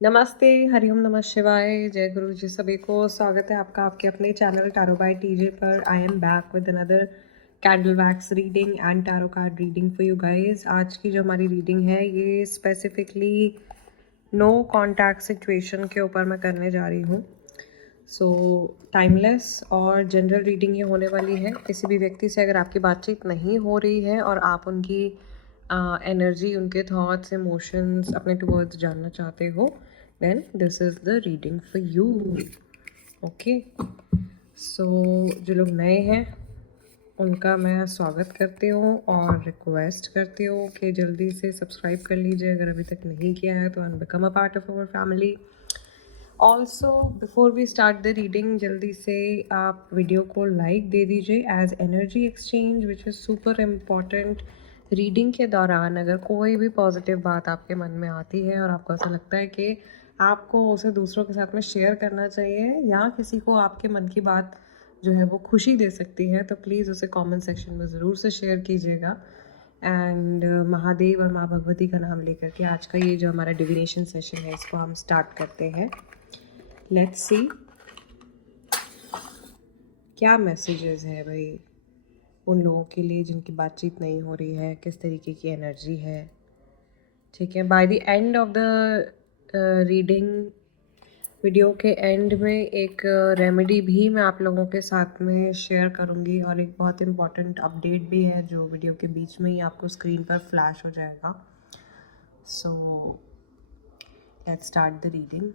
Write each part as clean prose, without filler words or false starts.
नमस्ते, हरिओम नमः शिवाय, जय गुरु जी सभी को। स्वागत है आपका आपके अपने चैनल टैरो बाय टीजे पर। I am back with another candle wax reading and tarot card reading for you guys. आज की जो हमारी रीडिंग है ये स्पेसिफिकली नो कॉन्टैक्ट सिचुएशन के ऊपर मैं करने जा रही हूँ। सो टाइमलेस और जनरल रीडिंग ये होने वाली है। किसी भी व्यक्ति से अगर आपकी बातचीत नहीं हो रही है और आप उनकी एनर्जी, उनके थॉट्स, इमोशंस अपने टुवर्ड्स जानना चाहते हो, then this is the reading for you. Okay, so जो लोग नए हैं उनका मैं स्वागत करती हूँ और रिक्वेस्ट करती हूँ कि जल्दी से सब्सक्राइब कर लीजिए अगर अभी तक नहीं किया है तो, and become a part of our family. Also before we start the reading, जल्दी से आप वीडियो को लाइक दे दीजिए as energy exchange which is super important. Reading के दौरान अगर कोई भी पॉजिटिव बात आपके मन में आती है और आपको ऐसा लगता है कि आपको उसे दूसरों के साथ में शेयर करना चाहिए या किसी को आपके मन की बात जो है वो खुशी दे सकती है, तो प्लीज़ उसे कमेंट सेक्शन में ज़रूर से शेयर कीजिएगा। एंड महादेव और माँ भगवती का नाम लेकर के आज का ये जो हमारा डिविनेशन सेशन है इसको हम स्टार्ट करते हैं। लेट्स सी क्या मैसेजेस है भाई उन लोगों के लिए जिनकी बातचीत नहीं हो रही है, किस तरीके की एनर्जी है। ठीक है, by the end of the reading, video के एंड में एक रेमेडी भी मैं आप लोगों के साथ में शेयर करूँगी और एक बहुत इम्पॉर्टेंट अपडेट भी है जो वीडियो के बीच में ही आपको स्क्रीन पर फ्लैश हो जाएगा। So let's start the reading.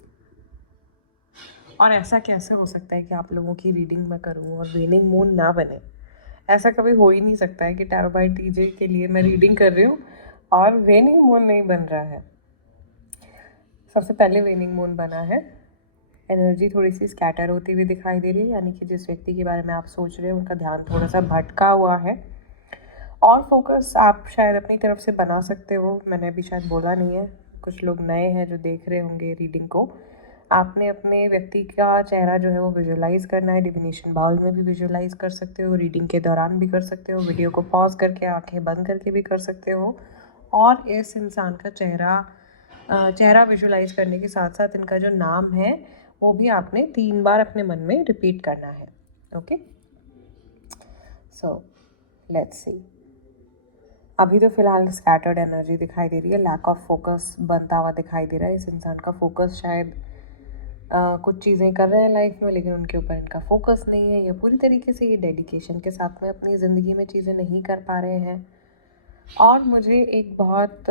और ऐसा कैसे हो सकता है कि आप लोगों की रीडिंग मैं करूँ और वेनिंग मून ना बने? ऐसा कभी हो ही नहीं सकता है कि टैरो बाय टीजे के लिए मैं रीडिंग कर रही हूँ और वेनिंग मून नहीं बन रहा है। सबसे पहले वेनिंग मून बना है। एनर्जी थोड़ी सी स्कैटर होती हुई दिखाई दे रही है, यानी कि जिस व्यक्ति के बारे में आप सोच रहे हैं उनका ध्यान थोड़ा सा भटका हुआ है और फोकस आप शायद अपनी तरफ से बना सकते हो। मैंने अभी शायद बोला नहीं है, कुछ लोग नए हैं जो देख रहे होंगे रीडिंग को। आपने अपने व्यक्ति का चेहरा जो है वो विजुअलाइज़ करना है। डिविनेशन बाउल में भी विजुअलाइज़ कर सकते हो, रीडिंग के दौरान भी कर सकते हो, वीडियो को पॉज करके आंखें बंद करके भी कर सकते हो। और इस इंसान का चेहरा विजुअलाइज़ करने के साथ साथ इनका जो नाम है वो भी आपने 3 बार अपने मन में रिपीट करना है। Okay, so let's see. अभी तो फिलहाल स्कैटर्ड एनर्जी दिखाई दे रही है, लैक ऑफ फोकस बनता हुआ दिखाई दे रहा है। इस इंसान का फोकस शायद कुछ चीज़ें कर रहे हैं लाइफ में लेकिन उनके ऊपर इनका फोकस नहीं है, या पूरी तरीके से ये डेडिकेशन के साथ में अपनी ज़िंदगी में चीज़ें नहीं कर पा रहे हैं। और मुझे एक बहुत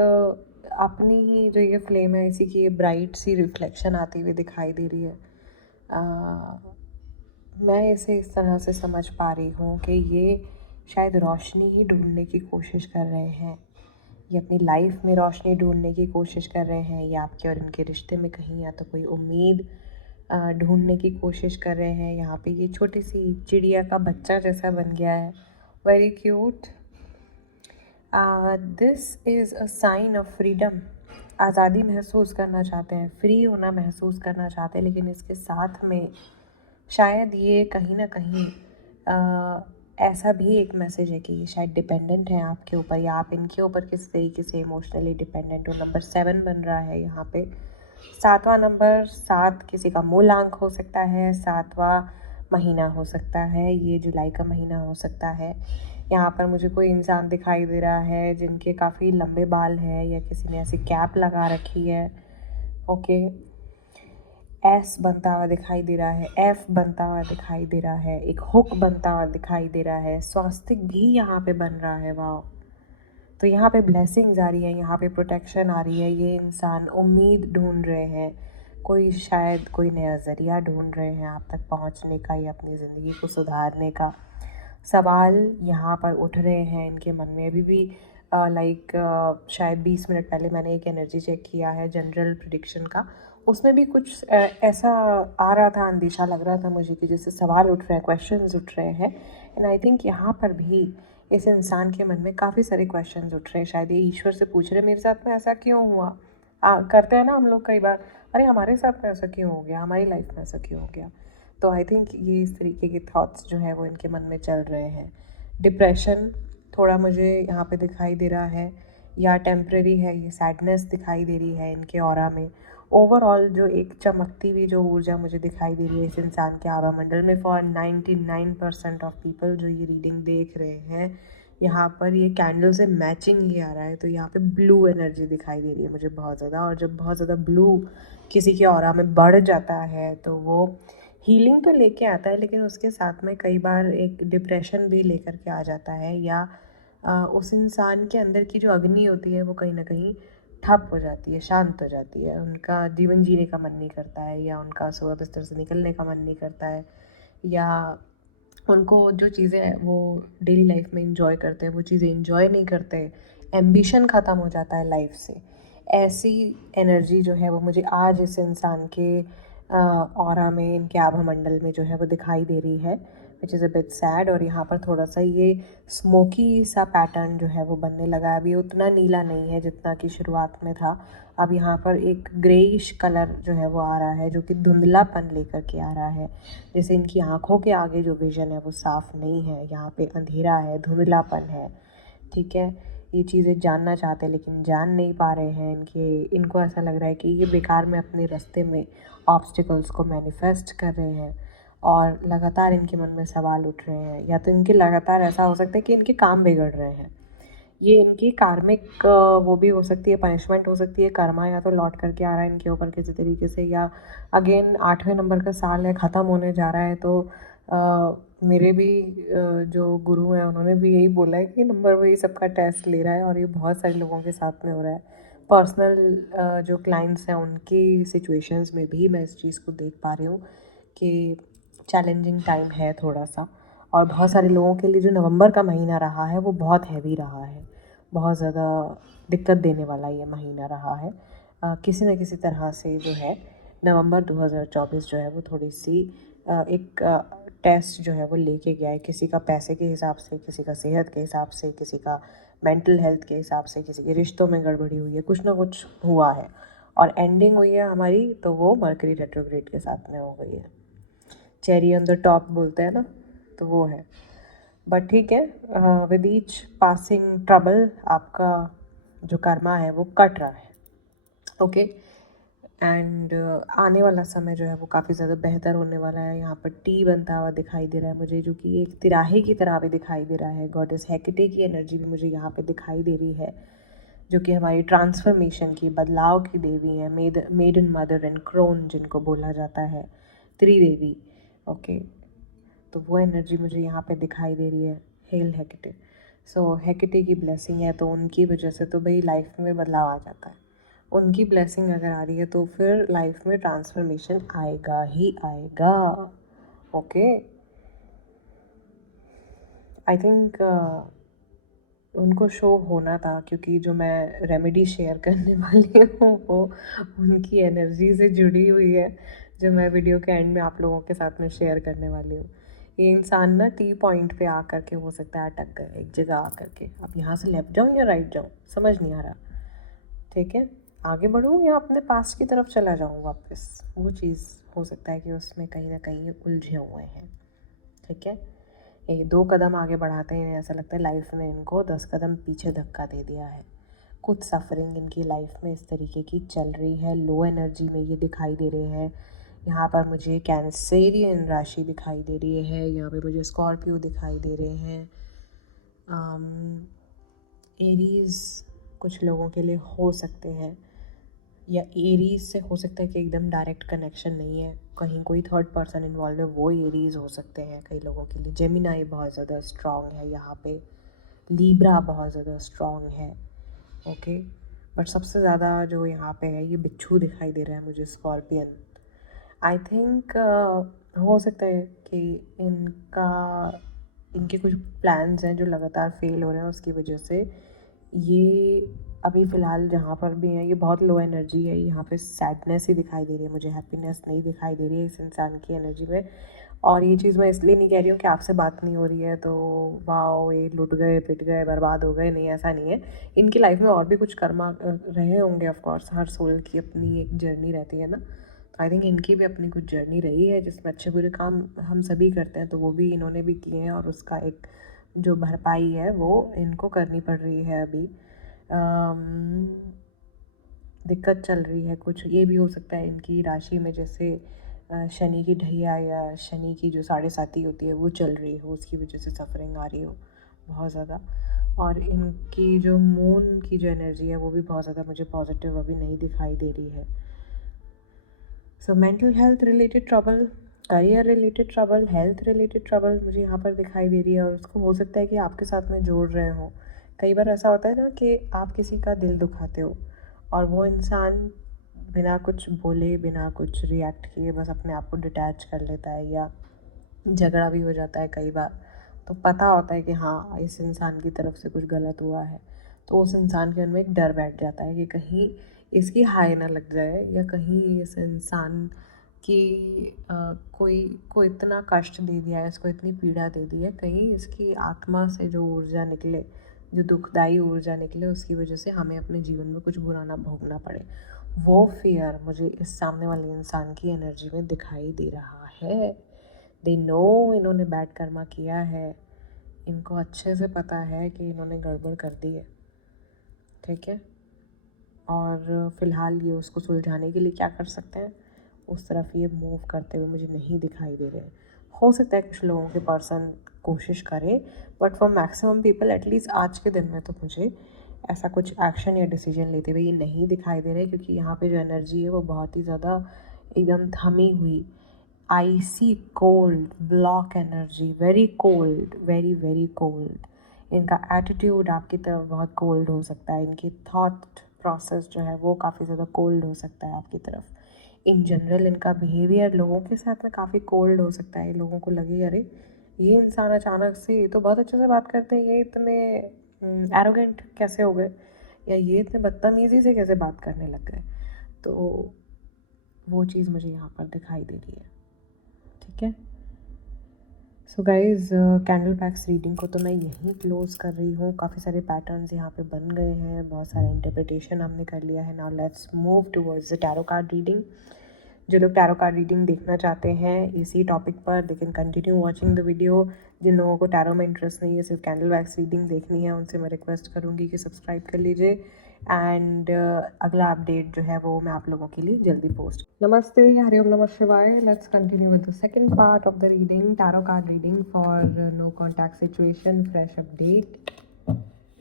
अपनी ही जो ये फ्लेम है इसी की ब्राइट सी रिफ्लेक्शन आती हुई दिखाई दे रही है। मैं इसे इस तरह से समझ पा रही हूँ कि ये शायद रोशनी ही ढूंढने की कोशिश कर रहे हैं। ये अपनी लाइफ में रोशनी ढूंढने की कोशिश कर रहे हैं, या आपके और इनके रिश्ते में कहीं या तो कोई उम्मीद ढूंढने की कोशिश कर रहे हैं। यहाँ पे ये छोटी सी चिड़िया का बच्चा जैसा बन गया है, very cute. This is a sign of freedom. आज़ादी महसूस करना चाहते हैं, फ्री होना महसूस करना चाहते हैं, लेकिन इसके साथ में शायद ये कहीं ना कहीं ऐसा भी एक मैसेज है कि ये शायद डिपेंडेंट है आपके ऊपर, या आप इनके ऊपर किस तरीके से इमोशनली डिपेंडेंट हो। नंबर 7 बन रहा है यहाँ पे। 7वां नंबर, 7 किसी का मूल अंक हो सकता है, 7वां महीना हो सकता है, ये जुलाई का महीना हो सकता है। यहाँ पर मुझे कोई इंसान दिखाई दे रहा है जिनके काफ़ी लंबे बाल हैं, या किसी ने ऐसी कैप लगा रखी है। ओके, एस बनता हुआ दिखाई दे रहा है, एफ बनता हुआ दिखाई दे रहा है, एक हुक बनता हुआ दिखाई दे रहा है, स्वास्तिक भी यहाँ पे बन रहा है। वाह, तो यहाँ पे ब्लेसिंग्स आ रही है, यहाँ पे प्रोटेक्शन आ रही है। ये इंसान उम्मीद ढूंढ रहे हैं, कोई शायद कोई नया ज़रिया ढूंढ रहे हैं आप तक पहुँचने का या अपनी ज़िंदगी को सुधारने का। सवाल यहाँ पर उठ रहे हैं इनके मन में अभी भी। शायद 20 मिनट पहले मैंने एक एनर्जी चेक किया है जनरल प्रिडिक्शन का, उसमें भी कुछ ऐसा आ रहा था, अंदेशा लग रहा था मुझे कि जैसे सवाल उठ रहे हैं, क्वेश्चंस उठ रहे हैं। एंड आई थिंक यहाँ पर भी इस इंसान के मन में काफ़ी सारे क्वेश्चंस उठ रहे हैं। शायद ये ईश्वर से पूछ रहे हैं, मेरे साथ में ऐसा क्यों हुआ। करते हैं ना हम लोग कई बार, अरे हमारे साथ में ऐसा क्यों हो गया, हमारी लाइफ में ऐसा क्यों हो गया। तो आई थिंक ये इस तरीके के थॉट्स जो है वो इनके मन में चल रहे हैं। डिप्रेशन थोड़ा मुझे यहाँ पे दिखाई दे रहा है, या टेम्प्रेरी है, ये सैडनेस दिखाई दे रही है इनके ऑरा में। ओवरऑल जो एक चमकती हुई जो ऊर्जा मुझे दिखाई दे रही है इस इंसान के आभा मंडल में, फॉर 99% ऑफ पीपल जो ये रीडिंग देख रहे हैं, यहाँ पर ये कैंडल से मैचिंग ही आ रहा है। तो यहाँ पे ब्लू एनर्जी दिखाई दे रही है मुझे बहुत ज़्यादा, और जब बहुत ज़्यादा ब्लू किसी के ऑरा में बढ़ जाता है तो वो हीलिंग तो लेके आता है, लेकिन उसके साथ में कई बार एक डिप्रेशन भी लेकर के आ जाता है, या उस इंसान के अंदर की जो अग्नि होती है वो कहीं ना कहीं ठप हो जाती है, शांत हो जाती है, उनका जीवन जीने का मन नहीं करता है, या उनका सुबह बिस्तर से निकलने का मन नहीं करता है, या उनको जो चीज़ें वो डेली लाइफ में इंजॉय करते हैं वो चीज़ें इंजॉय नहीं करते, एम्बिशन ख़त्म हो जाता है लाइफ से। ऐसी एनर्जी जो है वो मुझे आज इस इंसान के ऑरा में, इनके आभा मंडल में जो है वो दिखाई दे रही है, which is a bit sad. और यहाँ पर थोड़ा सा ये स्मोकी सा पैटर्न जो है वो बनने लगा है। अभी उतना नीला नहीं है जितना कि शुरुआत में था। अब यहाँ पर एक ग्रेइश कलर जो है वो आ रहा है, जो कि धुंधलापन लेकर के आ रहा है। जैसे इनकी आँखों के आगे जो विज़न है वो साफ़ नहीं है, यहाँ पे अंधेरा है, धुंधलापन है, ठीक है। ये चीज़ें जानना चाहते हैं लेकिन जान नहीं पा रहे हैं। इनको ऐसा लग रहा है कि ये बेकार में अपने रास्ते में ऑब्स्टिकल्स को मैनिफेस्ट कर रहे हैं, और लगातार इनके मन में सवाल उठ रहे हैं। या तो इनके लगातार ऐसा हो सकता है कि इनके काम बिगड़ रहे हैं, ये इनकी कार्मिक वो भी हो सकती है, पनिशमेंट हो सकती है, कर्मा या तो लौट करके आ रहा है इनके ऊपर किसी तरीके से, या अगेन 8वें नंबर का साल है, ख़त्म होने जा रहा है। तो मेरे भी जो गुरु हैं उन्होंने भी यही बोला है कि नंबर वही सबका टेस्ट ले रहा है, और ये बहुत सारे लोगों के साथ में हो रहा है। पर्सनल जो क्लाइंट्स हैं उनकी सिचुएशंस में भी मैं इस चीज़ को देख पा रही हूँ कि चैलेंजिंग टाइम है थोड़ा सा। और बहुत सारे लोगों के लिए जो नवंबर का महीना रहा है वो बहुत हैवी रहा है, बहुत ज़्यादा दिक्कत देने वाला ये महीना रहा है। किसी न किसी तरह से जो है नवंबर 2024 जो है वो थोड़ी सी एक टेस्ट जो है वो लेके गया है, किसी का पैसे के हिसाब से, किसी का सेहत के हिसाब से, किसी का मेंटल हेल्थ के हिसाब से, किसी के रिश्तों में गड़बड़ी हुई है, कुछ ना कुछ हुआ है। और एंडिंग हुई है हमारी तो वो मरकरी रेट्रोग्रेड के साथ में हो गई है। चेरी ऑन द टॉप बोलते हैं ना, तो वो है। बट ठीक है, विद ईच पासिंग ट्रबल आपका जो कर्मा है वो कट रहा है, ओके। एंड आने वाला समय जो है वो काफ़ी ज़्यादा बेहतर होने वाला है। यहाँ पर टी बनता हुआ दिखाई दे रहा है मुझे, जो कि एक तिराहे की तरह भी दिखाई दे रहा है। गॉडेस हेकेटे की एनर्जी भी मुझे यहाँ पे दिखाई दे रही है, जो कि हमारी ट्रांसफॉर्मेशन की, बदलाव की देवी है। मेडन मदर एंड क्रोन जिनको बोला जाता है, त्रिदेवी, ओके। तो वो एनर्जी मुझे यहाँ पे दिखाई दे रही है, हेल हेकेटे। सो हेकेटे की ब्लेसिंग है तो उनकी वजह से तो भाई लाइफ में बदलाव आ जाता है। उनकी ब्लेसिंग अगर आ रही है तो फिर लाइफ में ट्रांसफॉर्मेशन आएगा ही आएगा, ओके। आई थिंक उनको शो होना था, क्योंकि जो मैं रेमेडी शेयर करने वाली हूँ वो उनकी एनर्जी से जुड़ी हुई है, जो मैं वीडियो के एंड में आप लोगों के साथ में शेयर करने वाली हूँ। ये इंसान ना टी पॉइंट पे आकर के हो सकता है अटक गए एक जगह आकर के। अब यहाँ से लेफ्ट जाऊँ या राइट जाऊँ समझ नहीं आ रहा, ठीक है। आगे बढ़ूँ या अपने पास की तरफ चला जाऊँ वापस, वो चीज़ हो सकता है कि उसमें कहीं ना कहीं उलझे हुए हैं, ठीक है। ये 2 कदम आगे बढ़ाते हैं, ऐसा लगता है लाइफ ने इनको 10 कदम पीछे धक्का दे दिया है। कुछ सफरिंग इनकी लाइफ में इस तरीके की चल रही है, लो एनर्जी में ये दिखाई दे रहे हैं। यहाँ पर मुझे कैंसेरियन राशि दिखाई दे रही है, यहाँ पे मुझे स्कॉर्पियो दिखाई दे रहे हैं, एरीज़ कुछ लोगों के लिए हो सकते हैं, या एरीज़ से हो सकता है कि एकदम डायरेक्ट कनेक्शन नहीं है, कहीं कोई थर्ड पर्सन इन्वॉल्व है, वो एरीज़ हो सकते हैं कई लोगों के लिए। जेमिनाई बहुत ज़्यादा स्ट्रॉन्ग है यहाँ पे, लीब्रा बहुत ज़्यादा स्ट्रॉन्ग है, ओके। बट सबसे ज़्यादा जो यहाँ पे है ये बिच्छू दिखाई दे रहा है मुझे, स्कॉर्पियन। आई थिंक हो सकता है कि इनके कुछ प्लान्स हैं जो लगातार फेल हो रहे हैं, उसकी वजह से ये अभी फ़िलहाल जहाँ पर भी है ये बहुत लो एनर्जी है। यहाँ पे सैडनेस ही दिखाई दे रही है मुझे, हैप्पीनेस नहीं दिखाई दे रही है इस इंसान की एनर्जी में। और ये चीज़ मैं इसलिए नहीं कह रही हूँ कि आपसे बात नहीं हो रही है तो वाओ ये लुट गए, पिट गए, बर्बाद हो गए, नहीं ऐसा नहीं है। इनकी लाइफ में और भी कुछ कर्मा रहे होंगे, ऑफ कोर्स हर सोल की अपनी एक जर्नी रहती है ना। तो आई थिंक इनकी भी अपनी कुछ जर्नी रही है जिसमें अच्छे बुरे काम हम सभी करते हैं, तो वो भी इन्होंने भी किए हैं, और उसका एक जो भरपाई है वो इनको करनी पड़ रही है अभी। दिक्कत चल रही है कुछ, ये भी हो सकता है इनकी राशि में जैसे शनि की ढैया या शनि की जो 7.5 होती है वो चल रही हो, उसकी वजह से सफरिंग आ रही हो बहुत ज़्यादा। और इनकी जो मून की जो एनर्जी है वो भी बहुत ज़्यादा मुझे पॉजिटिव अभी नहीं दिखाई दे रही है। So mental health related trouble, career related trouble, health related trouble मुझे यहाँ पर दिखाई दे रही है। और उसको हो सकता है कि आपके साथ में जोड़ रहे हों। कई बार ऐसा होता है ना कि आप किसी का दिल दुखाते हो और वो इंसान बिना कुछ बोले, बिना कुछ रिएक्ट किए बस अपने आप को डिटैच कर लेता है, या झगड़ा भी हो जाता है कई बार। तो पता होता है कि हाँ, इस इंसान की तरफ से कुछ गलत हुआ है, तो उस इंसान के मन में एक डर बैठ जाता है कि कहीं इसकी हाय ना लग जाए, या कहीं इस इंसान की कोई इतना कष्ट दे दिया है, इसको इतनी पीड़ा दे दी है, कहीं इसकी आत्मा से जो ऊर्जा निकले, जो दुखदाई ऊर्जा निकले, उसकी वजह से हमें अपने जीवन में कुछ बुरा ना भोगना पड़े। वो फियर मुझे इस सामने वाले इंसान की एनर्जी में दिखाई दे रहा है। दे नो इन्होंने बैड कर्मा किया है, इनको अच्छे से पता है कि इन्होंने गड़बड़ कर दी है, ठीक है। और फ़िलहाल ये उसको सुलझाने के लिए क्या कर सकते हैं, उस तरफ ये मूव करते हुए मुझे नहीं दिखाई दे रहे हैं। हो सकता है कुछ लोगों के पर्सन कोशिश करें, but for maximum people at least आज के दिन में तो मुझे ऐसा कुछ एक्शन या डिसीजन लेते हुए ये नहीं दिखाई दे रहे, क्योंकि यहाँ पे जो एनर्जी है वो बहुत ही ज़्यादा एकदम थमी हुई, icy cold block energy, very cold, very very cold. इनका एटीट्यूड आपकी तरफ बहुत कोल्ड हो सकता है, इनकी थॉट प्रोसेस जो है वो काफ़ी ज़्यादा कोल्ड हो सकता है आपकी तरफ। इन जनरल इनका बिहेवियर लोगों के साथ में काफ़ी कोल्ड हो सकता है। लोगों को लगे अरे ये इंसान अचानक से, ये तो बहुत अच्छे से बात करते हैं, ये इतने एरोगेंट कैसे हो गए, या ये इतने बदतमीज़ी से कैसे बात करने लग गए। तो वो चीज़ मुझे यहाँ पर दिखाई दे रही है, ठीक है। So guys, candle PACS reading को तो मैं यहीं क्लोज़ कर रही हूँ। काफ़ी सारे पैटर्न्स यहाँ पे बन गए हैं, बहुत सारा इंटरप्रिटेशन हमने कर लिया है। Now let's move towards the tarot card reading. जो लोग टैरो कार्ड रीडिंग देखना चाहते हैं इसी टॉपिक पर, they can continue watching the video. जिन लोगों को टैरो में इंटरेस्ट नहीं है, सिर्फ कैंडल पैक्स रीडिंग देखनी है, उनसे मैं रिक्वेस्ट करूँगी कि सब्सक्राइब कर लीजिए। एंड अगला अपडेट जो है वो मैं आप लोगों के लिए जल्दी पोस्ट। नमस्ते, हरिओम नमः शिवाय। Let's continue with the second part of the reading, tarot card reading for no contact situation, fresh update.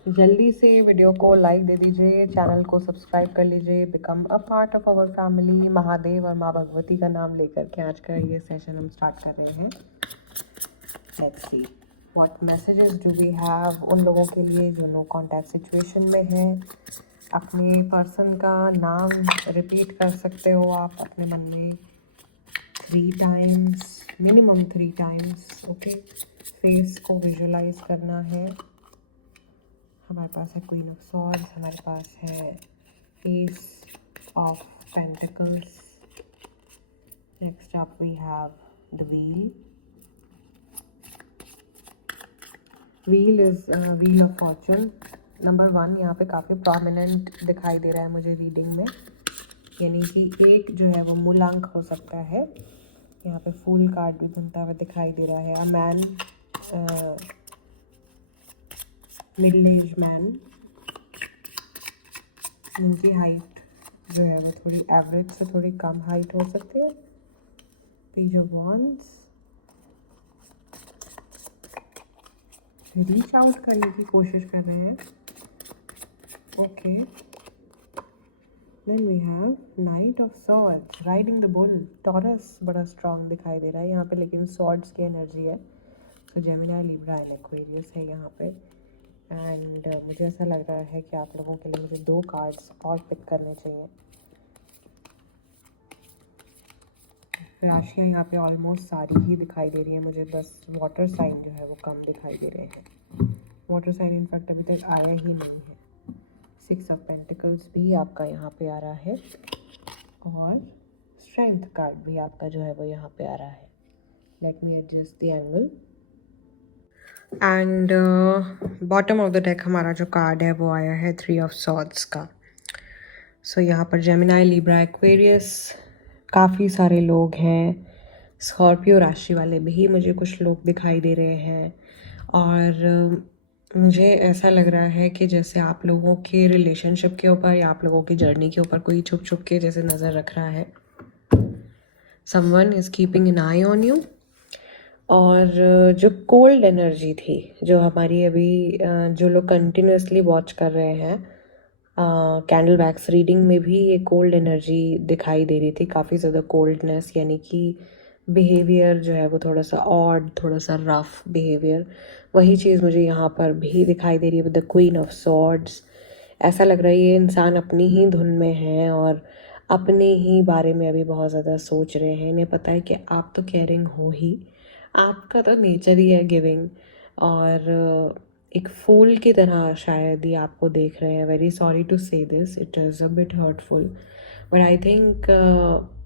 जल्दी से वीडियो को लाइक दे दीजिए, चैनल को सब्सक्राइब कर लीजिए, become a part of our family. Mahadev और माँ भगवती का नाम लेकर के आज का ये सेशन हम स्टार्ट कर रहे हैं। Let's see what messages do we have उन लोगों के लिए जो नो कॉन्टैक्ट सिचुएशन में है। अपने पर्सन का नाम रिपीट कर सकते हो आप अपने मन में 3 times, minimum 3 times, okay. Face को विजुअलाइज करना है। हमारे पास है क्वीन ऑफ सॉर्ड्स, हमारे पास है ace of pentacles, next up we have the wheel. Wheel is wheel of fortune. Number 1 यहाँ पे काफ़ी प्रोमिनेंट दिखाई दे रहा है मुझे रीडिंग में, यानी कि एक जो है वो मूलांक हो सकता है। यहाँ पे फूल कार्ड भी बनता हुआ दिखाई दे रहा है। A man, middle age man, जिनकी हाइट जो है वो थोड़ी एवरेज से थोड़ी कम हाइट हो सकती है। Page of wands, reach out करने की कोशिश कर रहे हैं, okay. Then we have knight of swords, riding the bull. Taurus बड़ा स्ट्रॉन्ग दिखाई दे रहा है यहाँ पे, लेकिन सॉर्ड्स की एनर्जी है। तो जेमिनी, लिब्रा एंड एक्वेरियस है यहाँ पे। एंड मुझे ऐसा लग रहा है कि आप लोगों के लिए मुझे 2 कार्ड्स और पिक करने चाहिए। राशियाँ यहाँ पे ऑलमोस्ट सारी ही दिखाई दे रही है मुझे, बस वाटर साइन जो है वो कम दिखाई दे रहे हैं। वाटर साइन इनफैक्ट अभी तक आया ही नहीं है। 6 ऑफ पेंटिकल्स भी आपका यहाँ पे आ रहा है, और स्ट्रेंथ कार्ड भी आपका जो है वो यहाँ पे आ रहा है। Let me adjust the angle. And bottom of the deck हमारा जो कार्ड है वो आया है 3 ऑफ सॉर्ड्स का। सो यहाँ पर जेमिनी, लिब्रा, एक्वेरियस काफ़ी सारे लोग हैं। स्कॉर्पियो राशि वाले भी मुझे कुछ लोग दिखाई दे रहे हैं। और मुझे ऐसा लग रहा है कि जैसे आप लोगों के रिलेशनशिप के ऊपर या आप लोगों की जर्नी के ऊपर कोई छुप छुप के जैसे नज़र रख रहा है. Someone is keeping an I on you. और जो कोल्ड एनर्जी थी जो हमारी अभी जो लोग कंटिन्यूसली वॉच कर रहे हैं, कैंडल वैक्स रीडिंग में भी ये कोल्ड एनर्जी दिखाई दे रही थी. काफ़ी ज़्यादा कोल्डनेस, यानी कि बिहेवियर जो है वो थोड़ा सा ऑड, थोड़ा सा रफ बिहेवियर. वही चीज़ मुझे यहाँ पर भी दिखाई दे रही है with the queen of swords. ऐसा लग रहा है ये इंसान अपनी ही धुन में है और अपने ही बारे में अभी बहुत ज़्यादा सोच रहे हैं. इन्हें पता है कि आप तो केयरिंग हो ही, आपका तो नेचर ही है गिविंग. और एक फूल की तरह शायद ही आपको देख रहे हैं. वेरी सॉरी टू से this, it is a bit hurtful, but I think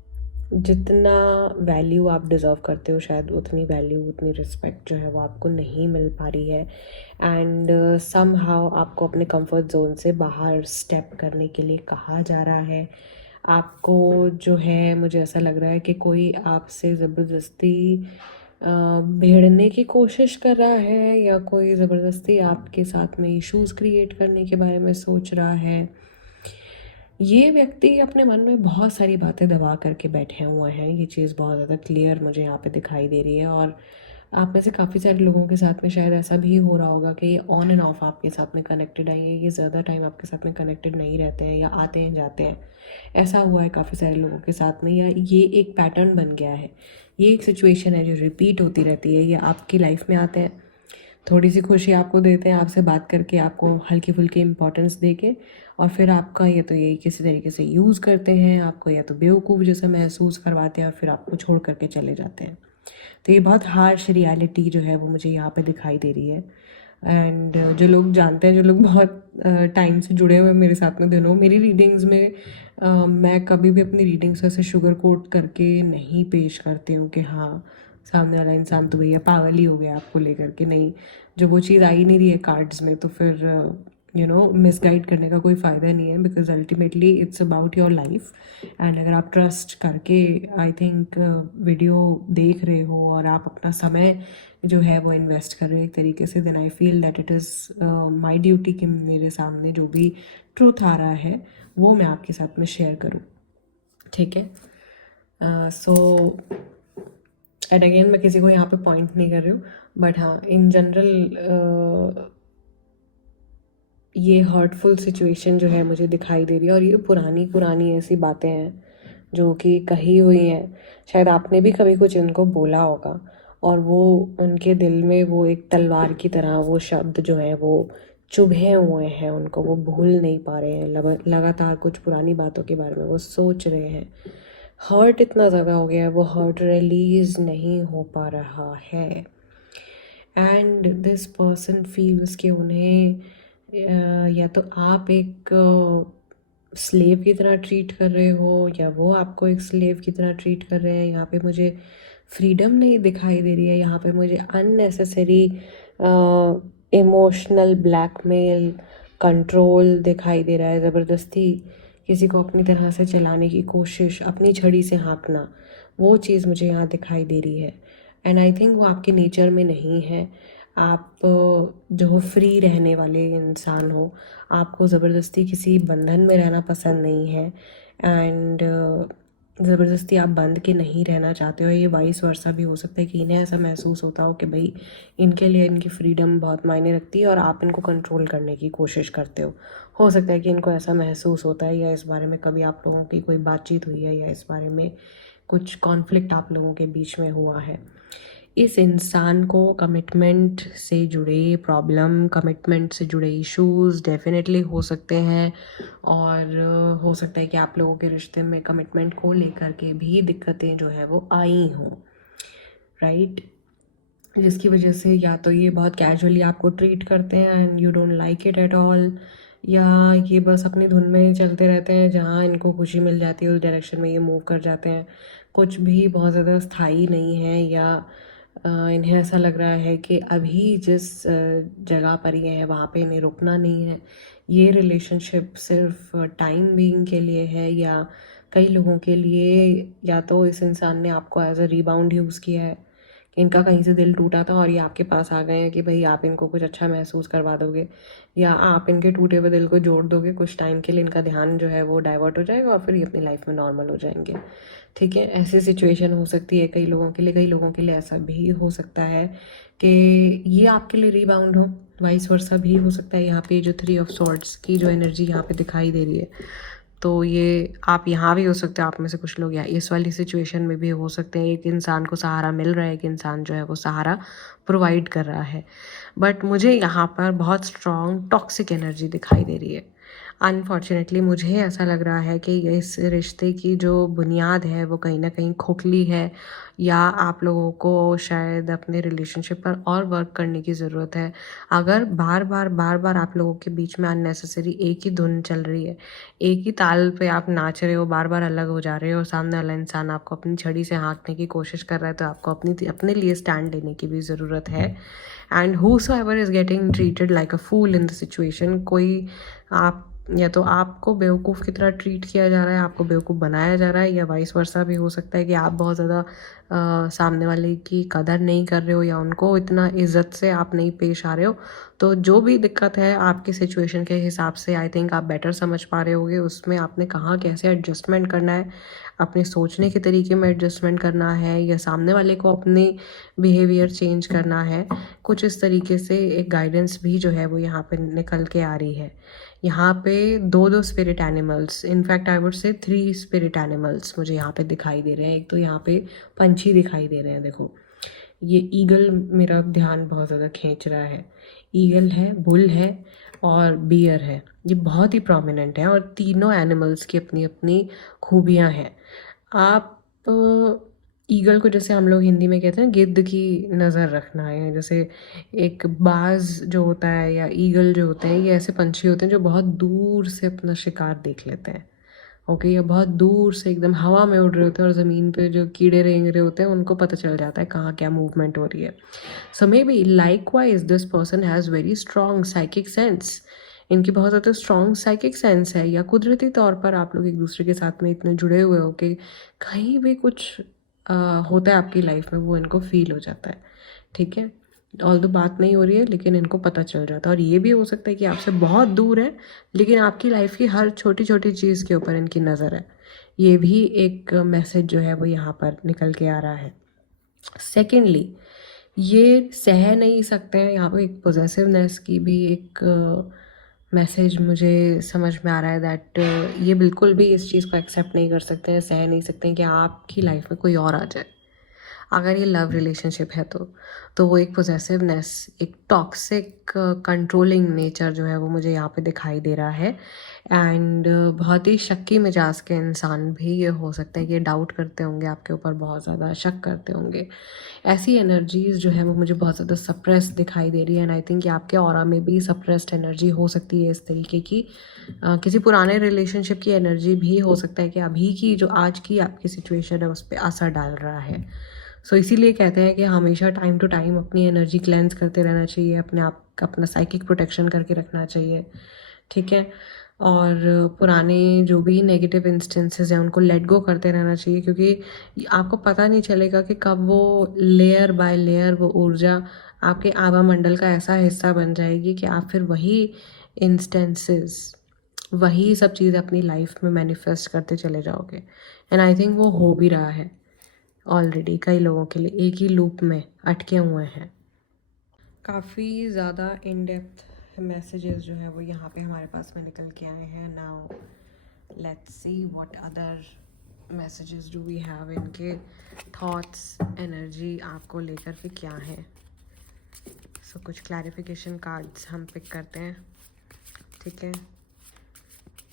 जितना वैल्यू आप डिज़र्व करते हो शायद उतनी वैल्यू, उतनी रिस्पेक्ट जो है वो आपको नहीं मिल पा रही है. एंड सम हाउ आपको अपने कंफर्ट जोन से बाहर स्टेप करने के लिए कहा जा रहा है. आपको जो है, मुझे ऐसा लग रहा है कि कोई आपसे ज़बरदस्ती भिड़ने की कोशिश कर रहा है, या कोई ज़बरदस्ती आपके साथ में इश्यूज़ क्रिएट करने के बारे में सोच रहा है. ये व्यक्ति अपने मन में बहुत सारी बातें दबा करके बैठे हुए हैं. ये चीज़ बहुत ज़्यादा क्लियर मुझे यहाँ पे दिखाई दे रही है. और आप में से काफ़ी सारे लोगों के साथ में शायद ऐसा भी हो रहा होगा कि ये ऑन एंड ऑफ आपके साथ में कनेक्टेड है, ये ज़्यादा टाइम आपके साथ में कनेक्टेड नहीं रहते हैं या आते हैं जाते हैं. ऐसा हुआ है काफ़ी सारे लोगों के साथ में, या ये एक पैटर्न बन गया है. ये एक सिचुएशन है जो रिपीट होती रहती है. ये आपकी लाइफ में आते हैं, थोड़ी सी खुशी आपको देते हैं, आपसे बात करके आपको हल्की फुल्की इंपॉर्टेंस दे के, और फिर आपका या तो यही किसी तरीके से यूज़ करते हैं, आपको या तो बेवकूफ़ जैसा महसूस करवाते हैं और फिर आपको छोड़ करके चले जाते हैं. तो ये बहुत हार्श रियलिटी जो है वो मुझे यहाँ पे दिखाई दे रही है. एंड जो लोग जानते हैं, जो लोग बहुत टाइम से जुड़े हुए हैं मेरे साथ में, दिनों मेरी रीडिंग्स में मैं कभी भी अपनी रीडिंग्स ऐसे शुगर कोट करके नहीं पेश करती हूँ कि हाँ सामने वाला इंसान तो भैया पागल ही हो गया आपको लेकर के. नहीं, जो वो चीज़ आई नहीं रही है कार्ड्स में, तो फिर मिसगाइड करने का कोई फ़ायदा नहीं है, because ultimately it's about your life. And अगर आप ट्रस्ट करके आई थिंक वीडियो देख रहे हो और आप अपना समय जो है वो इन्वेस्ट कर रहे हो एक तरीके से, then I feel that it is my duty कि मेरे सामने जो भी ट्रूथ आ रहा है वो मैं आपके साथ में शेयर करूँ. ठीक है. सो एट अगेन मैं किसी को यहाँ पे पॉइंट नहीं कर रही हूँ, बट हाँ इन जनरल ये हर्टफुल सिचुएशन जो है मुझे दिखाई दे रही है. और ये पुरानी पुरानी ऐसी बातें हैं जो कि कही हुई हैं. शायद आपने भी कभी कुछ इनको बोला होगा और वो उनके दिल में वो एक तलवार की तरह वो शब्द जो हैं वो चुभे हुए हैं. उनको वो भूल नहीं पा रहे हैं. लगातार कुछ पुरानी बातों के बारे में वो सोच रहे हैं. हर्ट इतना ज़्यादा हो गया है, वो हर्ट रिलीज़ नहीं हो पा रहा है. एंड दिस पर्सन फील्स कि उन्हें या तो आप एक स्लेव की तरह ट्रीट कर रहे हो, या वो आपको एक स्लेव की तरह ट्रीट कर रहे हैं. यहाँ पे मुझे फ्रीडम नहीं दिखाई दे रही है. यहाँ पे मुझे अननेसेसरी इमोशनल ब्लैकमेल, कंट्रोल दिखाई दे रहा है. ज़बरदस्ती किसी को अपनी तरह से चलाने की कोशिश, अपनी छड़ी से हाँकना, वो चीज़ मुझे यहाँ दिखाई दे रही है. एंड आई थिंक वो आपके नेचर में नहीं है. आप जो हो फ्री रहने वाले इंसान हो, आपको ज़बरदस्ती किसी बंधन में रहना पसंद नहीं है. एंड ज़बरदस्ती आप बंध के नहीं रहना चाहते हो. ये वाइस वर्सा भी हो सकता है कि इन्हें ऐसा महसूस होता हो कि भाई इनके लिए इनकी फ्रीडम बहुत मायने रखती है और आप इनको कंट्रोल करने की कोशिश करते हो सकता है कि इनको ऐसा महसूस होता है, या इस बारे में कभी आप लोगों की कोई बातचीत हुई है, या इस बारे में कुछ कॉन्फ्लिक्ट आप लोगों के बीच में हुआ है. इस इंसान को कमिटमेंट से जुड़े प्रॉब्लम, कमिटमेंट से जुड़े इश्यूज़ डेफिनेटली हो सकते हैं. और हो सकता है कि आप लोगों के रिश्ते में कमिटमेंट को लेकर के भी दिक्कतें जो है वो आई हों, राइट. जिसकी वजह से या तो ये बहुत कैजुअली आपको ट्रीट करते हैं and you don't like it at all, या ये बस अपनी धुन में चलते रहते हैं. जहाँ इनको खुशी मिल जाती है उस डायरेक्शन में ये मूव कर जाते हैं. कुछ भी बहुत ज़्यादा स्थायी नहीं है, या इन्हें ऐसा लग रहा है कि अभी जिस जगह पर ये हैं वहाँ पे इन्हें रुकना नहीं है. ये रिलेशनशिप सिर्फ टाइम बीइंग के लिए है, या कई लोगों के लिए या तो इस इंसान ने आपको एज अ रीबाउंड यूज़ किया है इनका कहीं से दिल टूटा था और ये आपके पास आ गए हैं कि भाई आप इनको कुछ अच्छा महसूस करवा दोगे, या आप इनके टूटे हुए दिल को जोड़ दोगे। कुछ टाइम के लिए इनका ध्यान जो है वो डाइवर्ट हो जाएगा और फिर ये अपनी लाइफ में नॉर्मल हो जाएंगे। ठीक है, ऐसी सिचुएशन हो सकती है कई लोगों के लिए। कई लोगों के लिए ऐसा भी हो सकता है कि ये आपके लिए रीबाउंड हो, वाइस वर्सा भी हो सकता है। यहाँ पे जो 3 ऑफ सॉर्ड्स की जो एनर्जी यहाँ पे दिखाई दे रही है, तो ये आप यहाँ भी हो सकते हैं, आप में से कुछ लोग यहाँ इस वाली सिचुएशन में भी हो सकते हैं। एक इंसान को सहारा मिल रहा है, एक इंसान जो है वो सहारा प्रोवाइड कर रहा है, बट मुझे यहाँ पर बहुत स्ट्रॉन्ग टॉक्सिक एनर्जी दिखाई दे रही है। अनफॉर्चुनेटली मुझे ऐसा लग रहा है कि इस रिश्ते की जो बुनियाद है वो कहीं ना कहीं खोखली है, या आप लोगों को शायद अपने रिलेशनशिप पर और वर्क करने की ज़रूरत है। अगर बार बार आप लोगों के बीच में अननेसेसरी एक ही धुन चल रही है, एक ही ताल पे आप नाच रहे हो, बार बार अलग हो जा रहे हो, और सामने वाला इंसान आपको अपनी छड़ी से हाँकने की कोशिश कर रहा है, तो आपको अपने लिए स्टैंड लेने की भी ज़रूरत है। And whosoever is getting treated like a fool in the situation, कोई आप या तो आपको बेवकूफ़ की तरह ट्रीट किया जा रहा है, आपको बेवकूफ़ बनाया जा रहा है, या वाइस वर्सा भी हो सकता है कि आप बहुत ज़्यादा सामने वाले की कदर नहीं कर रहे हो, या उनको इतना इज़्ज़त से आप नहीं पेश आ रहे हो। तो जो भी दिक्कत है आपकी सिचुएशन के हिसाब से, आई थिंक आप बेटर समझ पा रहे होगे उसमें आपने कहाँ कैसे एडजस्टमेंट करना है, अपने सोचने के तरीके में एडजस्टमेंट करना है, या सामने वाले को अपने बिहेवियर चेंज करना है। कुछ इस तरीके से एक गाइडेंस भी जो है वो यहाँ पे निकल के आ रही है। यहाँ पे दो spirit animals, in fact I would say 3 spirit animals मुझे यहाँ पे दिखाई दे रहे हैं। एक तो यहाँ पे पंछी दिखाई दे रहे हैं, देखो ये ईगल मेरा ध्यान बहुत ज़्यादा खींच रहा है। ईगल है, बुल है और बियर है, ये बहुत ही प्रोमिनेंट है, और तीनों एनिमल्स की अपनी अपनी खूबियाँ हैं। आप ईगल को जैसे हम लोग हिंदी में कहते हैं गिद्ध की नज़र रखना है, जैसे एक बाज जो होता है या ईगल जो होते हैं, ये ऐसे पंछी होते हैं जो बहुत दूर से अपना शिकार देख लेते हैं। ओके, ये बहुत दूर से एकदम हवा में उड़ रहे होते हैं, और ज़मीन पे जो कीड़े रेंग रहे होते हैं उनको पता चल जाता है कहाँ क्या मूवमेंट हो रही है। So maybe likewise this person has very strong psychic sense, इनकी बहुत ज़्यादा स्ट्रॉन्ग साइकिक सेंस है, या कुदरती तौर पर आप लोग एक दूसरे के साथ में इतने जुड़े हुए हो कि कहीं भी कुछ होता है आपकी लाइफ में वो इनको फील हो जाता है। ठीक है, ऑल तो बात नहीं हो रही है लेकिन इनको पता चल जाता है। और ये भी हो सकता है कि आपसे बहुत दूर है लेकिन आपकी लाइफ की हर छोटी छोटी चीज़ के ऊपर इनकी नज़र है। ये भी एक मैसेज जो है वो यहाँ पर निकल के आ रहा है। सेकेंडली, ये सह नहीं सकते हैं, यहाँ पर एक पोजेसिवनेस की भी एक मैसेज मुझे समझ में आ रहा है दैट ये बिल्कुल भी इस चीज़ को एक्सेप्ट नहीं कर सकते हैं, सह नहीं सकते हैं कि आपकी लाइफ में कोई और आ जाए। अगर ये लव रिलेशनशिप है तो वो एक पोजेसिवनेस, एक टॉक्सिक कंट्रोलिंग नेचर जो है वो मुझे यहाँ पे दिखाई दे रहा है। एंड बहुत ही शक्की मिजाज के इंसान भी ये हो सकते हैं कि डाउट करते होंगे आपके ऊपर, बहुत ज़्यादा शक करते होंगे। ऐसी एनर्जीज़ जो है वो मुझे बहुत ज़्यादा सप्रेस दिखाई दे रही है, एंड आई थिंक कि आपके ऑरा में भी सप्रेस्ड एनर्जी हो सकती है इस तरीके की। किसी पुराने रिलेशनशिप की एनर्जी भी हो सकता है कि अभी की जो आज की आपकी सिचुएशन है उस पर असर डाल रहा है। सो इसीलिए कहते हैं कि हमेशा टाइम टू टाइम अपनी एनर्जी क्लेंस करते रहना चाहिए, अपने आप का अपना साइकिक प्रोटेक्शन करके रखना चाहिए। ठीक है, और पुराने जो भी नेगेटिव इंस्टेंसेस हैं उनको लेट गो करते रहना चाहिए, क्योंकि आपको पता नहीं चलेगा कि कब वो लेयर बाय लेयर वो ऊर्जा आपके आभा मंडल का ऐसा हिस्सा बन जाएगी कि आप फिर वही इंस्टेंसेस, वही सब चीज़ें अपनी लाइफ में मैनिफेस्ट करते चले जाओगे। एंड आई थिंक वो हो भी रहा है ऑलरेडी। कई लोगों के लिए एक ही लूप में अटके हुए हैं। काफ़ी ज़्यादा इन डेप्थ मैसेजेस जो है वो यहाँ पे हमारे पास में निकल के आए हैं। Now let's see what other messages do we have, इनके थॉट्स, एनर्जी आपको लेकर के क्या है। सो कुछ क्लैरिफिकेशन कार्ड्स हम पिक करते हैं। ठीक है,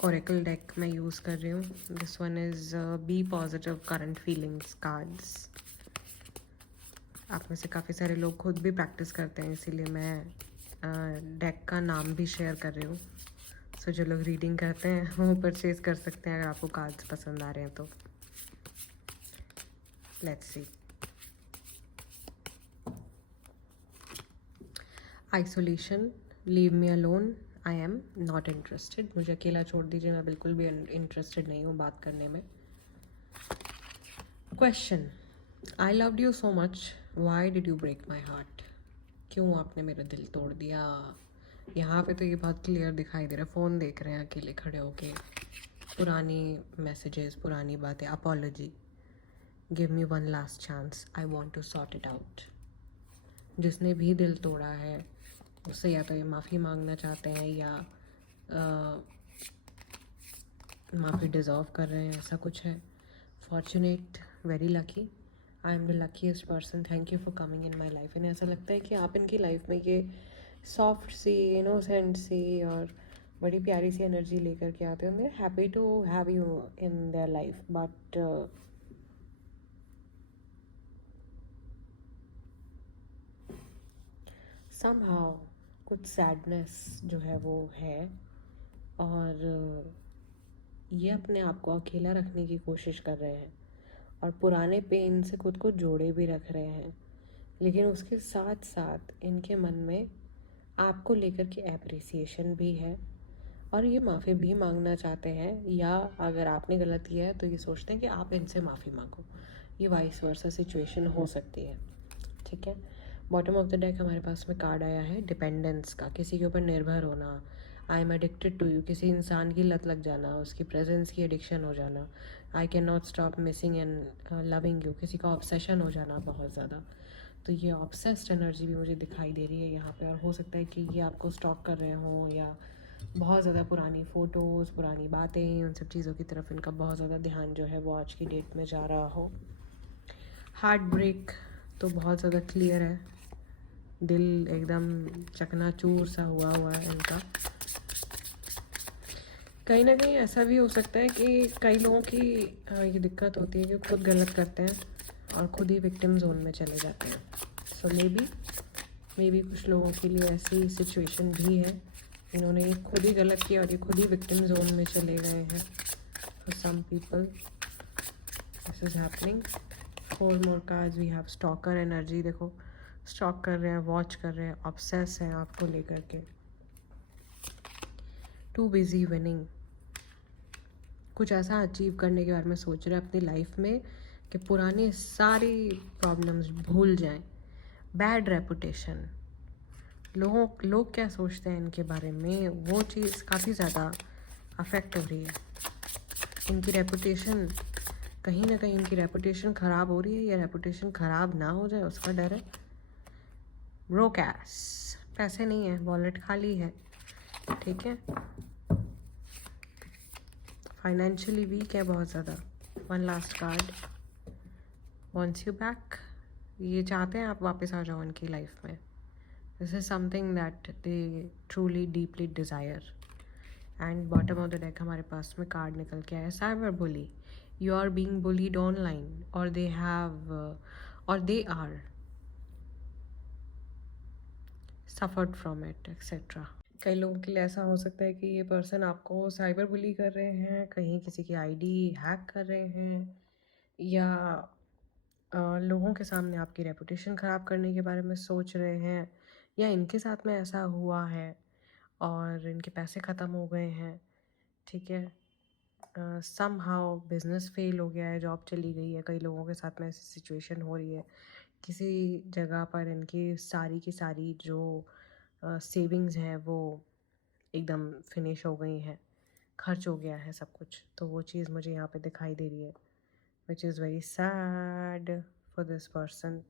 ओरेकल डेक मैं यूज़ कर रही हूँ। This one is be positive current feelings cards. आप में से काफ़ी सारे लोग खुद भी प्रैक्टिस करते हैं, इसीलिए मैं डेक का नाम भी शेयर कर रही हूँ। सो जो लोग रीडिंग करते हैं वो परचेज कर सकते हैं अगर आपको कार्ड्स पसंद आ रहे हैं तो। Let's see. Isolation, leave me alone, I am not interested. मुझे अकेला छोड़ दीजिए, मैं बिल्कुल भी इंटरेस्टेड नहीं हूँ बात करने में। Question, I loved you so much why did you break my heart? क्यों आपने मेरा दिल तोड़ दिया? यहाँ पे तो ये बहुत क्लियर दिखाई दे रहा है, फ़ोन देख रहे हैं अकेले खड़े होके, पुरानी मैसेजेस, पुरानी बातें, apology, give me one last chance, I want to sort it out. जिसने भी दिल तोड़ा है उससे या तो ये माफ़ी मांगना चाहते हैं या माफ़ी डिज़र्व कर रहे हैं, ऐसा कुछ है। Fortunate, very lucky, I am the luckiest person, thank you for coming in my life. इन्हें ऐसा लगता है कि आप इनकी लाइफ में ये सॉफ्ट सी, इनोसेंट सी और बड़ी प्यारी सी एनर्जी लेकर के आते हैं। Happy to have you in their life, but somehow कुछ सैडनेस जो है वो है, और ये अपने आप को अकेला रखने की कोशिश कर रहे हैं और पुराने पेन से खुद को जोड़े भी रख रहे हैं, लेकिन उसके साथ साथ इनके मन में आपको लेकर के एप्रिसिएशन भी है और ये माफ़ी भी मांगना चाहते हैं, या अगर आपने गलत किया है तो ये सोचते हैं कि आप इनसे माफ़ी मांगो। ये वाइस वर्सा सिचुएशन हो सकती है, ठीक है। बॉटम ऑफ द डेक हमारे पास में कार्ड आया है डिपेंडेंस का, किसी के ऊपर निर्भर होना, I am addicted to you, किसी इंसान की लत लग जाना, उसकी प्रेजेंस की एडिक्शन हो जाना, I can not stop missing and loving you, किसी का ऑब्सेशन हो जाना बहुत ज़्यादा। तो ये ऑब्सेस्ड एनर्जी भी मुझे दिखाई दे रही है यहाँ पे, और हो सकता है कि ये आपको स्टॉक कर रहे हों या बहुत ज़्यादा पुरानी फ़ोटोज़, पुरानी बातें, उन सब चीज़ों की तरफ इनका बहुत ज़्यादा ध्यान जो है वो आज की डेट में जा रहा हो। हार्ट ब्रेक तो बहुत ज़्यादा क्लियर है, दिल एकदम चकनाचूर सा हुआ हुआ है इनका। कहीं ना कहीं ऐसा भी हो सकता है कि कई लोगों की ये दिक्कत होती है कि खुद गलत करते हैं और खुद ही विक्टिम जोन में चले जाते हैं। सो मे बी कुछ लोगों के लिए ऐसी सिचुएशन भी है, इन्होंने ये खुद ही गलत किया और ये खुद ही विक्टिम जोन में चले गए हैं। For some people this is happening. 4 more cards we have stalker energy, देखो स्टॉक कर रहे हैं, वॉच कर रहे हैं, ऑब्सेस हैं आपको लेकर के। टू बिजी विनिंग, कुछ ऐसा अचीव करने के बारे में सोच रहे हैं अपनी लाइफ में कि पुरानी सारी प्रॉब्लम्स भूल जाएं। बैड रेपुटेशन, लोग क्या सोचते हैं इनके बारे में, वो चीज़ काफ़ी ज़्यादा अफेक्ट हो रही है। इनकी रेपुटेशन, कहीं ना कहीं इनकी रेपुटेशन ख़राब हो रही है, या रेपुटेशन ख़राब ना हो जाए उसका डर है। ब्रोकैस, पैसे नहीं है, वॉलेट खाली है, ठीक है। फाइनेंशियली वीक है बहुत ज़्यादा। One last card, wants you back, ये चाहते हैं आप वापस आ जाओ इनकी लाइफ में। This is something that they truly deeply desire. And bottom of the deck हमारे पास में कार्ड निकल के आया cyber bully, you are being bullied online, और दे हैव और they are suffered from it etcetera. कई लोगों के लिए ऐसा हो सकता है कि ये पर्सन आपको साइबर बुली कर रहे हैं, कहीं किसी की आईडी हैक कर रहे हैं, या लोगों के सामने आपकी रेपुटेशन ख़राब करने के बारे में सोच रहे हैं, या इनके साथ में ऐसा हुआ है और इनके पैसे ख़त्म हो गए हैं, ठीक है। सम हाउ बिजनेस फेल हो गया है, जॉब चली गई है, कई लोगों के साथ में ऐसी सिचुएशन हो रही है। किसी जगह पर इनकी सारी की सारी जो सेविंग्स हैं वो एकदम फिनिश हो गई हैं, खर्च हो गया है सब कुछ, तो वो चीज़ मुझे यहाँ पे दिखाई दे रही है, which is very sad for this person.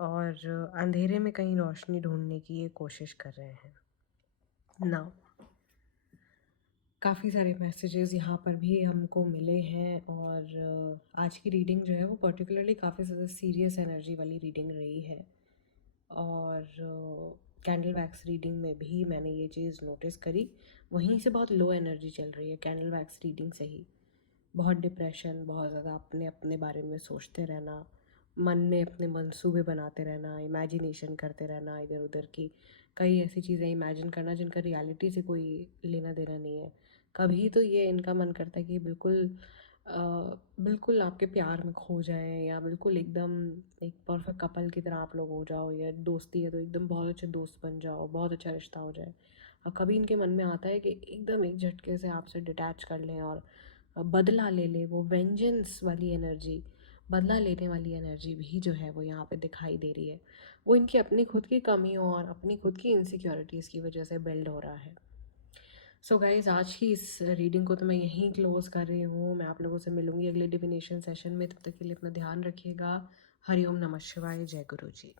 और अंधेरे में कहीं रोशनी ढूंढने की ये कोशिश कर रहे हैं। नाउ काफ़ी सारे मैसेजेस यहाँ पर भी हमको मिले हैं, और आज की रीडिंग जो है वो पर्टिकुलरली काफ़ी ज़्यादा सीरियस एनर्जी वाली रीडिंग रही है। और कैंडल वैक्स रीडिंग में भी मैंने ये चीज़ नोटिस करी, वहीं से बहुत लो एनर्जी चल रही है कैंडल वैक्स रीडिंग से ही। बहुत डिप्रेशन, बहुत ज़्यादा अपने अपने बारे में सोचते रहना, मन में अपने मंसूबे बनाते रहना, इमेजिनेशन करते रहना इधर उधर की, कई ऐसी चीज़ें इमेजिन करना जिनका रियलिटी से कोई लेना देना नहीं है। कभी तो ये इनका मन करता है कि बिल्कुल आपके प्यार में खो जाएं, या बिल्कुल एकदम एक परफेक्ट कपल की तरह आप लोग हो जाओ, या दोस्ती है तो एकदम बहुत अच्छे दोस्त बन जाओ, बहुत अच्छा रिश्ता हो जाए। और कभी इनके मन में आता है कि एकदम एक झटके से आपसे डिटैच कर लें और बदला ले ले, वो वेंजेंस वाली एनर्जी, बदला लेने वाली एनर्जी भी जो है वो यहाँ पे दिखाई दे रही है, वो इनकी अपनी खुद की कमियों और अपनी खुद की इनसिक्योरिटीज़ की वजह से बिल्ड हो रहा है। सो गाइज, आज की इस रीडिंग को तो मैं यहीं क्लोज़ कर रही हूँ। मैं आप लोगों से मिलूंगी अगले डिविनेशन सेशन में। तब तक के लिए अपना ध्यान रखिएगा। हरिओम नमः शिवाय। जय गुरु जी।